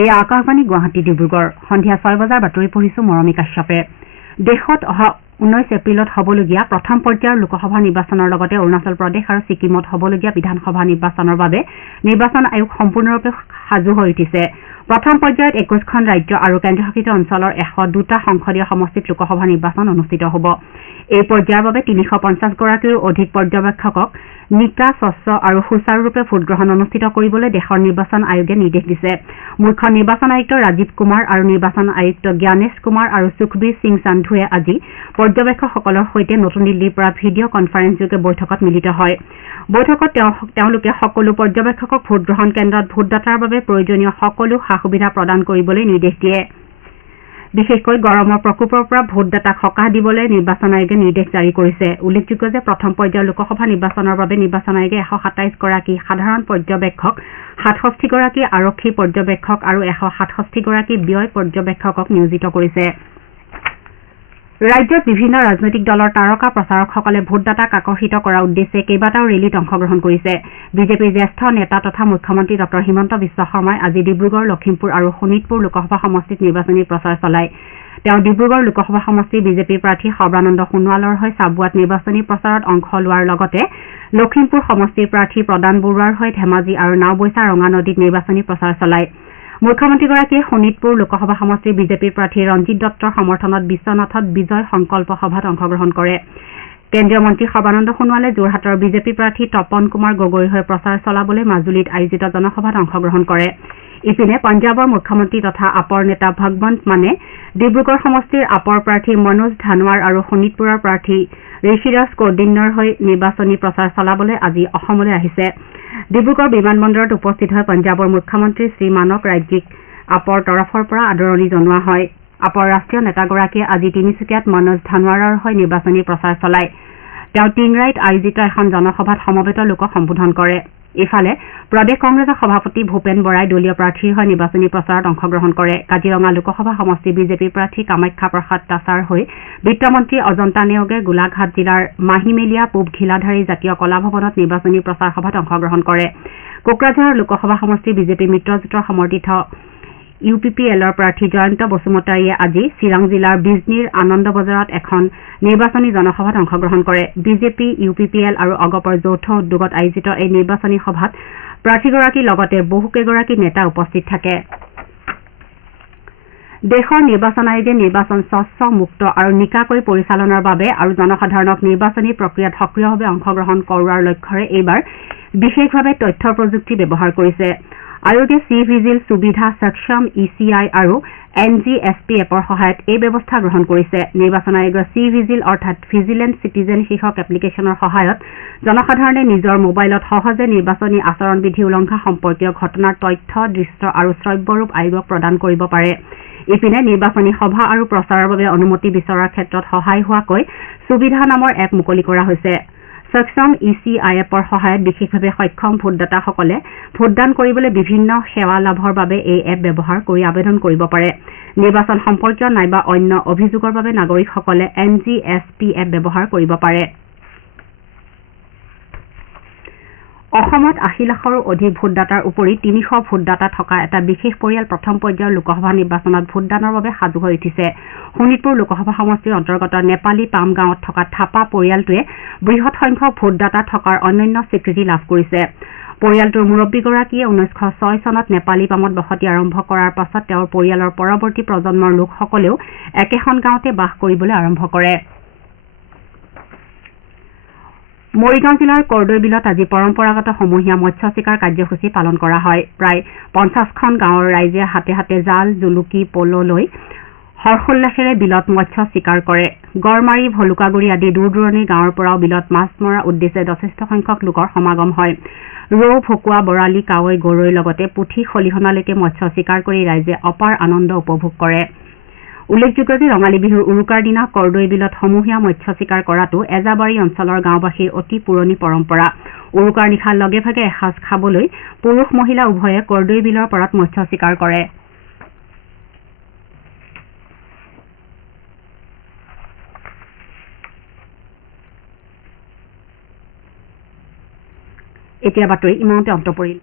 এয়া আকাশবাণী গুৱাহাটী ডিব্ৰুগড় সন্ধিয়া 6 বজাৰ বাতৰি পঢ়িছো মৰমী কাশ্যপে দেশত অহা 19 এপ্ৰিলত হ'বলগীয়া প্ৰথম পৰ্যায়ৰ লোকসভা নিৰ্বাচনৰ লগতে অৰুণাচল প্ৰদেশ আৰু ছিকিমত হ'বলগীয়া বিধানসভা নিৰ্বাচনৰ বাবে নিৰ্বাচন আয়োগ সম্পূৰ্ণৰূপে সাজু হৈ উঠিছে প্ৰথম পৰ্যায়ত 21খন ৰাজ্য আৰু কেন্দ্ৰশাসিত অঞ্চলৰ 102টা সংসদীয় সমষ্টিত লোকসভা নিৰ্বাচন অনুষ্ঠিত হ'ব এই পৰ্যায়ৰ বাবে 350 গৰাকীৰো অধিক পৰ্যবেক্ষকক নিকা স্বচ্ছ আৰু সুচাৰুৰূপে ভোটগ্ৰহণ অনুষ্ঠিত কৰিবলৈ দেশৰ নিৰ্বাচন আয়োগে নিৰ্দেশ দিছে মুখ্য নিৰ্বাচন আয়ুক্ত ৰাজীৱ কুমাৰ আৰু নিৰ্বাচন আয়ুক্ত জ্ঞানেশ কুমাৰ আৰু সুখবীৰ সিং সান্ধুৱে আজি পৰ্যবেক্ষকসকলৰ সৈতে নতুন দিল্লীৰ পৰা ভিডিঅ' কনফাৰেন্সযোগে বৈঠকত মিলিত হয় বৈঠকত তেওঁলোকে সকলো পৰ্যবেক্ষকক ভোটগ্ৰহণ কেন্দ্ৰত ভোটদাতাৰ বাবে প্ৰয়োজনীয় সকলো সা-সুবিধা প্ৰদান কৰিবলৈ নিৰ্দেশ দিয়ে বিশেষকৈ গৰমৰ প্ৰকোপৰ পৰা ভোটদাতাক সকাহ দিবলৈ নিৰ্বাচন আয়োগে নিৰ্দেশ জাৰি কৰিছে উল্লেখযোগ্য যে প্ৰথম পৰ্যায়ৰ লোকসভা নিৰ্বাচনৰ বাবে নিৰ্বাচন আয়োগে 127 গৰাকী সাধাৰণ পৰ্যবেক্ষক 67 গৰাকী আৰক্ষী পৰ্যবেক্ষক আৰু 167 গৰাকী ব্যয় পৰ্যবেক্ষকক নিয়োজিত কৰিছে ৰাজ্যত বিভিন্ন ৰাজনৈতিক দলৰ তাৰকা প্ৰচাৰকসকলে ভোটদাতাক আকৰ্ষিত কৰাৰ উদ্দেশ্যে কেইবাটাও ৰেলীত অংশগ্ৰহণ কৰিছে বিজেপিৰ জ্যেষ্ঠ নেতা তথা মুখ্যমন্ত্ৰী ডক্টৰ হিমন্ত বিশ্ব শৰ্মাই আজি ডিব্ৰুগড় লখিমপুৰ আৰু শোণিতপুৰ লোকসভা সমষ্টিত নিৰ্বাচনী প্ৰচাৰ চলায় তেওঁ ডিব্ৰুগড় লোকসভা সমষ্টিৰ বিজেপিৰ প্ৰাৰ্থী সৰ্বানন্দ সোণোৱালৰ হৈ চাবুৱাত নিৰ্বাচনী প্ৰচাৰত অংশ লোৱাৰ লগতে লখিমপুৰ সমষ্টিৰ প্ৰাৰ্থী প্ৰদান বৰুৱাৰ হৈ ধেমাজি আৰু নাওবৈচা ৰঙা নদীত নিৰ্বাচনী প্ৰচাৰ চলায় মুখ্যমন্ত্ৰীগৰাকীয়ে শোণিতপুৰ লোকসভা সমষ্টিৰ বিজেপিৰ প্ৰাৰ্থী ৰঞ্জিত দত্তৰ সমৰ্থনত বিশ্বনাথত বিজয় সংকল্প সভাত অংশগ্ৰহণ কৰে কেন্দ্ৰীয় মন্ত্ৰী সৰ্বানন্দ সোণোৱালে যোৰহাটৰ বিজেপি প্ৰাৰ্থী তপন কুমাৰ গগৈৰ হৈ প্ৰচাৰ চলাবলৈ মাজুলীত আয়োজিত জনসভাত অংশগ্ৰহণ কৰে ইপিনে পঞ্জাৱৰ মুখ্যমন্ত্ৰী তথা আপৰ নেতা ভগৱন্ত মানে ডিব্ৰুগড় সমষ্টিৰ আপৰ প্ৰাৰ্থী মনোজ ধানোৱাৰ আৰু শোণিতপুৰৰ প্ৰাৰ্থী ঋষিৰাজ কৌদিন্যৰ হৈ নিৰ্বাচনী প্ৰচাৰ চলাবলৈ আজি অসমলৈ আহিছে ডিব্ৰুগড় বিমানবন্দৰত উপস্থিত হৈ পঞ্জাৱৰ মুখ্যমন্ত্ৰী শ্ৰী মানক ৰাজ্যিক আপৰ তৰফৰ পৰা আদৰণি জনোৱা হয় আপৰ ৰাষ্ট্ৰীয় নেতাগৰাকীয়ে আজি তিনিচুকীয়াত মনোজ ধানোৱাৰৰ হৈ নিৰ্বাচনী প্ৰচাৰ চলায় তেওঁ টিংৰাইত আয়োজিত এখন জনসভাত সমবেত লোকক সম্বোধন কৰে ইফালে প্ৰদেশ কংগ্ৰেছৰ সভাপতি ভূপেন বৰাই দলীয় প্ৰাৰ্থীৰ হৈ নিৰ্বাচনী প্ৰচাৰত অংশগ্ৰহণ কৰে কাজিৰঙা লোকসভা সমষ্টিৰ বিজেপিৰ প্ৰাৰ্থী কামাখ্যা প্ৰসাদ তাছাৰ হৈ বিত্তমন্ত্ৰী অজন্তা নেওগে গোলাঘাট জিলাৰ মাহিমেলীয়া পূব ঘিলাধাৰী জাতীয় কলা ভৱনত নিৰ্বাচনী প্ৰচাৰ সভাত অংশগ্ৰহণ কৰে কোকৰাঝাৰ লোকসভা সমষ্টিৰ বিজেপি মিত্ৰজোঁটৰ সমৰ্থিত UPPLৰ প্ৰাৰ্থী জয়ন্ত বসুমতাৰীয়ে আজি চিৰাং জিলাৰ বিজনীৰ আনন্দ বজাৰত এখন নিৰ্বাচনী জনসভাত অংশগ্ৰহণ কৰে বিজেপি UPPL আৰু অগপৰ যৌথ উদ্যোগত আয়োজিত এই নিৰ্বাচনী সভাত প্ৰাৰ্থীগৰাকীৰ লগতে বহুকেইগৰাকী নেতা উপস্থিত থাকে দেশৰ নিৰ্বাচন আয়োগে নিৰ্বাচন স্বচ্ছ মুক্ত আৰু নিকাকৈ পৰিচালনাৰ বাবে আৰু জনসাধাৰণক নিৰ্বাচনী প্ৰক্ৰিয়াত সক্ৰিয়ভাৱে অংশগ্ৰহণ কৰোৱাৰ লক্ষ্যৰে এইবাৰ বিশেষভাৱে তথ্য প্ৰযুক্তি ব্যৱহাৰ কৰিছে আয়োগে চি-ভিজিল সুবিধা সক্ষম ECI আৰু NGSP এপৰ সহায়ত এই ব্যৱস্থা গ্ৰহণ কৰিছে নিৰ্বাচন আয়োগৰ চি-ভিজিল অৰ্থাৎ ভিজিলেন্ট চিটিজেন শীৰ্ষক এপ্লিকেশ্যনৰ সহায়ত জনসাধাৰণে নিজৰ মোবাইলত সহজে নিৰ্বাচনী আচৰণ বিধি উলংঘা সম্পৰ্কীয় ঘটনাৰ তথ্য দৃশ্য আৰু শ্ৰব্যৰূপ আয়োগক প্ৰদান কৰিব পাৰে ইপিনে নিৰ্বাচনী সভা আৰু প্ৰচাৰৰ বাবে অনুমতি বিচৰাৰ ক্ষেত্ৰত সহায় হোৱাকৈ সুবিধা নামৰ এপ মুকলি কৰা হৈছে সক্ষম ECI এপৰ সহায়ত বিশেষভাৱে সক্ষম ভোটদাতাসকলে ভোটদান কৰিবলৈ বিভিন্ন সেৱা লাভৰ বাবে এই এপ ব্যৱহাৰ কৰি আবেদন কৰিব পাৰে নিৰ্বাচন সম্পৰ্কীয় নাইবা অন্য অভিযোগৰ বাবে নাগৰিকসকলে NGSP এপ ব্যৱহাৰ কৰিব পাৰে অসমত 80 লাখৰো অধিক ভোটদাতাৰ উপৰি 300 ভোটদাতা থকা এটা বিশেষ পৰিয়াল প্ৰথম পৰ্যায়ৰ লোকসভা নিৰ্বাচনত ভোটদানৰ বাবে সাজু হৈ উঠিছে শোণিতপুৰ লোকসভা সমষ্টিৰ অন্তৰ্গত নেপালী পাম গাঁৱত থকা থাপা পৰিয়ালটোৱে বৃহৎ সংখ্যক ভোটদাতা থকাৰ অনন্য স্বীকৃতি লাভ কৰিছে পৰিয়ালটোৰ মুৰব্বীগৰাকীয়ে 1906 চনত নেপালী পামত বসতি আৰম্ভ কৰাৰ পাছত তেওঁৰ পৰিয়ালৰ পৰৱৰ্তী প্ৰজন্মৰ লোকসকলেও একেখন গাঁৱতে বাস কৰিবলৈ আৰম্ভ কৰে মৰিগাঁও জিলাৰ কৰ্দৈবিলত আজি পৰম্পৰাগত সমূহীয়া মৎস্য চিকাৰ কাৰ্যসূচী পালন কৰা হয় প্ৰায় 50খন গাঁৱৰ ৰাইজে হাতে হাতে জাল জুলুকি পল লৈ হৰ্ষোল্লাসেৰে বিলত মৎস্য চিকাৰ কৰে গড় মাৰি ভলুকাগুৰি আদি দূৰ দূৰণিৰ গাঁৱৰ পৰাও বিলত মাছ মৰাৰ উদ্দেশ্যে যথেষ্ট সংখ্যক লোকৰ সমাগম হয় ৰৌ ভকুৱা বৰালি কাৱৈ গৰৈৰ লগতে পুঠি খলিহনালৈকে মৎস্য চিকাৰ কৰি ৰাইজে অপাৰ আনন্দ উপভোগ কৰে উল্লেখযোগ্য যে ৰঙালী বিহুৰ উৰুকাৰ দিনা কৰ্দৈ বিলত সমূহীয়া মৎস্য চিকাৰ কৰাটো এজাবাৰী অঞ্চলৰ গাঁওবাসীৰ অতি পুৰণি পৰম্পৰা উৰুকাৰ নিশা লগে ভাগে এসাঁজ খাবলৈ পুৰুষ মহিলা উভয়ে কৰ্দৈ বিলৰ পাৰত মৎস্য চিকাৰ কৰে এতিয়া বাতৰি ইমানতে অন্ত পৰিল